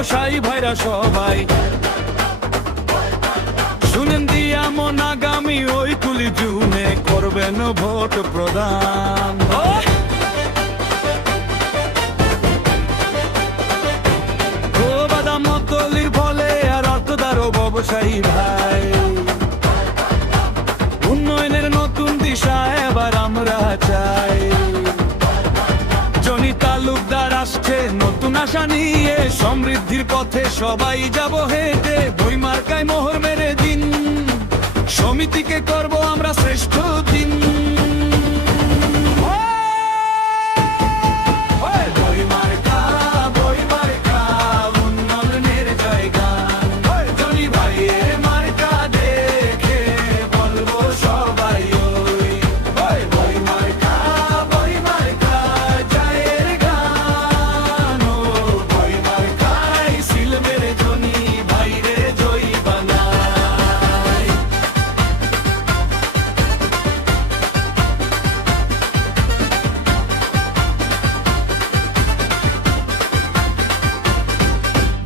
ব্যবসায়ী ভাইরা সবাই শুনেন দিয়া মন আগামী ওই কুলি জুনে করবেন ভোট প্রদান। বাদাম তলির ফলে আর অর্থদারও ব্যবসায়ী ভাই উন্নয়নের নতুন দিশা এবার আমরা চাই। জনি তালুকদার আসছে নতুন আশা নিয়ে, সমৃদ্ধির পথে সবাই যাব হেঁটে। বই মার্কায় মোহর মেরে দিন, সমিতিকে করব আমরা শ্রেষ্ঠ দিন।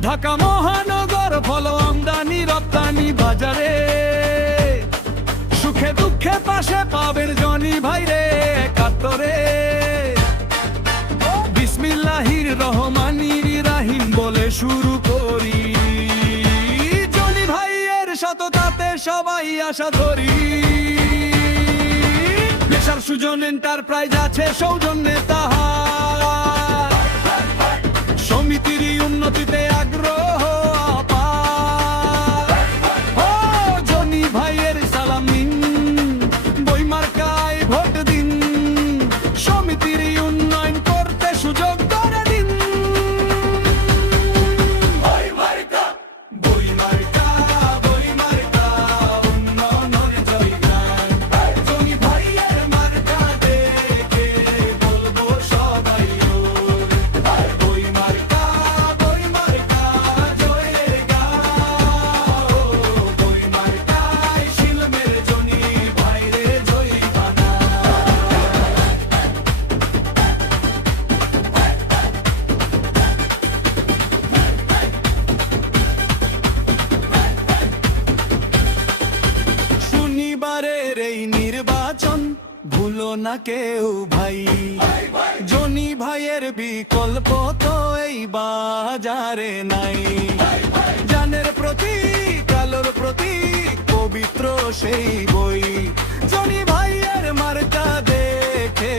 ঢাকা মহানগর ফল আমদানি রপ্তানি বাজারে, সুখে দুঃখে পাশে পাবেন জনি ভাইরে কাতরে। বিসমিল্লাহির রহমানির রাহিম বলে শুরু করি, জনি ভাইয়ের সততাতে সবাই আশা ধরি। নেশার সুজন এন্টারপ্রাইজ আছে সৌজন্যে তাহার, সমিতির উন্নতিতে আগ্রহ আপার। ও জনি ভাইয়ের সালাম নিন, বই মার্কায় ভোট দিন, সমিতির উন্নয়ন করতে সুযোগ করে দিন। বই মার্কা, বই মার্কা, বই মার্কা, উন্নয়নের জয়গান। জনি ভাইয়ের মার্কা দেখে বলবো সবাই বই মার্কা। শনিবারের এই নির্বাচন ভুলো না কেউ ভাই, জনি ভাইয়ের বিকল্প তো এই বাজারে নাই। জানের প্রতীক আলোর প্রতীক পবিত্র সেই বই, জনি ভাইয়ের মার্কা দেখে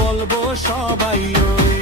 বলবো সবাই ওই।